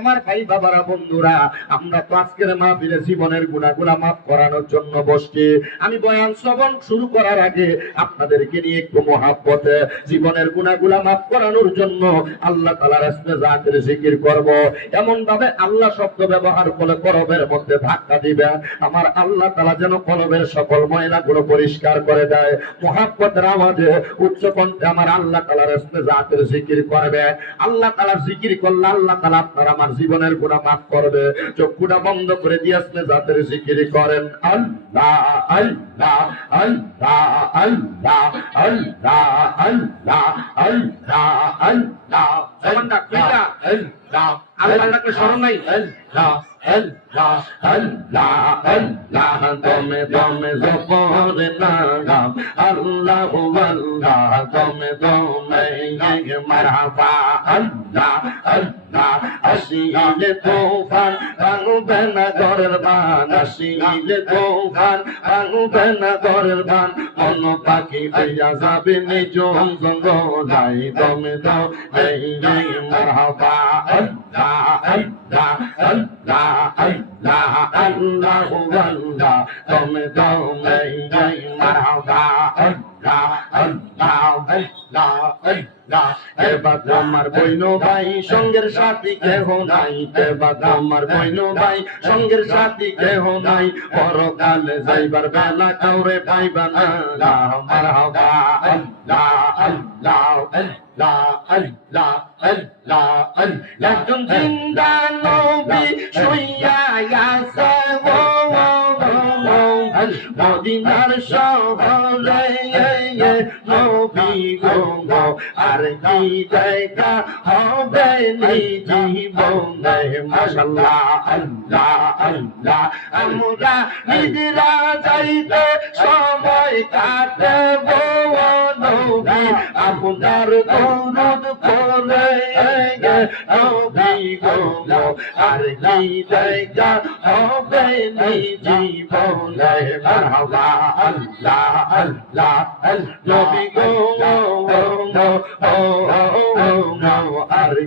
আমার ভাই বাবারা, বন্ধুরা, আমরা তো আজকের মাহফিলে জীবনের গুণাগুলা মাফ করানোর জন্য বসছি। আমি বয়ান শ্রবণ শুরু করার আগে আপনাদেরকে নিয়ে একটু মহাব্বতে, জীবনের গুণাগুলা মাফ করানোর জন্য আল্লাহ তালার আসলে জাতের জিকির করব। এমন ভাবে আল্লাহ শব্দ ব্যবহার করে করবের মধ্যে ধাক্কা দিবে। আমার আল্লাহ তালা যেন কলবের সকল ময়লাগুলো পরিষ্কার করে দেয়। মহাব্বতের আওয়াজে, উচ্চ কণ্ঠে আমার আল্লাহ তালার আসলে জাতের জিকির করবে। আল্লাহ তালা জিকির করলে আল্লাহ তালা আপনার আমার জীবনের গুণা মাফ করবে চক্ষুটা বন্ধ করে দিয়ে আসলে জিকির করেন আল্লাহ আল্লাহ আল্লাহ আল্লাহ আল্লাহ আল্লাহ আল্লাহ আল্লাহ। আল্লাহ আল্লাহ ডাকলে স্মরণ নাই। আল্লাহ আল্লাহ আল্লাহ আল্লাহ দমে দমে জপর নাম আল্লাহ আল্লাহ দমে দমে মারহাবা আল্লাহ আল্লাহ আসিলে তোফান, ভাঙবে না ঘরের বান আসিলে তোফান, ভাঙবে না ঘরের বান অন্য পাখি হইয়া যাবে নিজ জঙ্গলাই। দমে দমে মারহাবা। আল্লাহ আল্লাহ আল্লাহ। আমার বইন ভাই সঙ্গের সাথী কেহ নাই আমার বইন ভাই সঙ্গের সাথী কেহ নাই পরকালে যাইবার বেলা কাউরে পাইবা না আমার হবা আল্লাহ আল্লাহ আল্লাহ আল্লাহ আল্লাহ আল্লাহ একজন জিন্দা নবী শুইয়া আছে ও ও ও মদিনার শহরে আর কি জায়গা হবে জীবনে মাশাআল্লাহ আল্লাহ আল্লাহ। আমরা নিজরা যাইতে সময় কাটব আপনার দৌলত পরে নবী গো গো আর কি জায়গা হবে জীবনে মারহাবা আল্লাহ আল্লাহ নবী no, oh, oh, oh, no, ardi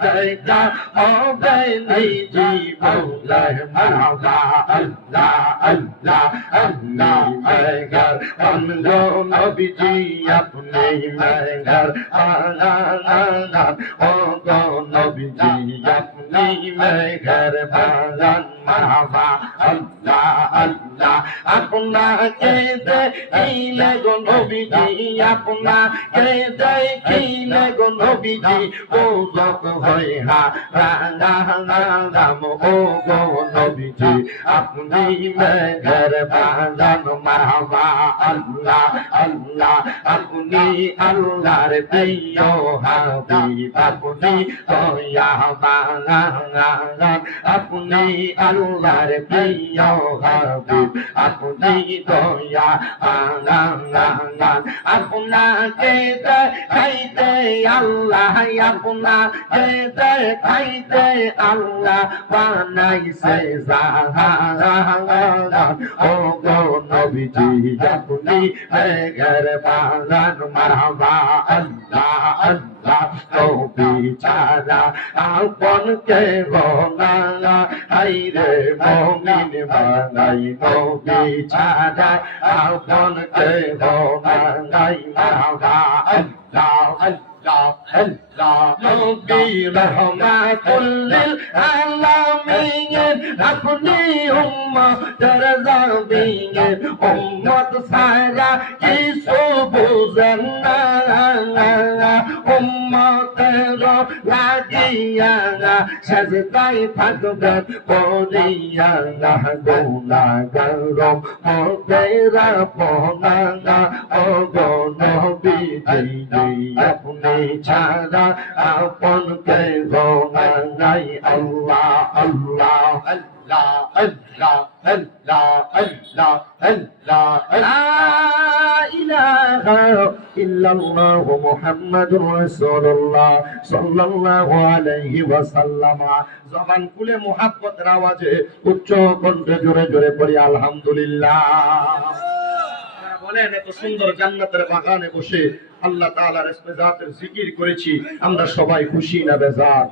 daida, oh, baby, jibo, lai, Allah, Allah, Allah, Allah, mehgar, hamdo, nabi ji, apne mehgar, Allah, Allah, oh, go, nabi ji, apne mehgar, balan, marhaba, আল্লাহ আল্লাহ আপনাকে দেখিলে গো নবীজি আপনাকে দেখিলে গো নবীজি ও যত হয় হা রাম ও গো নবীজি আপনি মেঘর বাগান মারহাবা আল্লাহ আল্লাহ আপনি আল্লাহর প্রিয় হাবিব আপনি দয়া বাগান আপনি আল্লাহর প্রিয় yo ga ga aku ni do ya la la la aku na ke te kai te allah ya aku na ke te kai te allah wa nai se za ha ha ha ha o go no bi ji ya ku ni me gar ba la marhaba allah আল্লাহ বিচারা আপন কে গোনালা হাইরে মমিন বানাই বিচারা আপন কে গোনালাই মাওলা আল্লাহ। ربي رحمة للعالمين أبني أمة ترزقين أمة سارة يسوع بوزنا উম্মতের লাগিয়া সাজদাই ফাগবত করিয়া গোলা গরম মতেরা পোনা জবান খুলে মুহাব্বতের আওয়াজে উচ্চ কণ্ঠে জোরে জোরে পড়ি আলহামদুলিল্লাহ বলেন, এত সুন্দর জান্নাতের বাগানে বসে আল্লাহ তাআলার জাতের জিকির করেছি, আমরা সবাই খুশি না বেজার?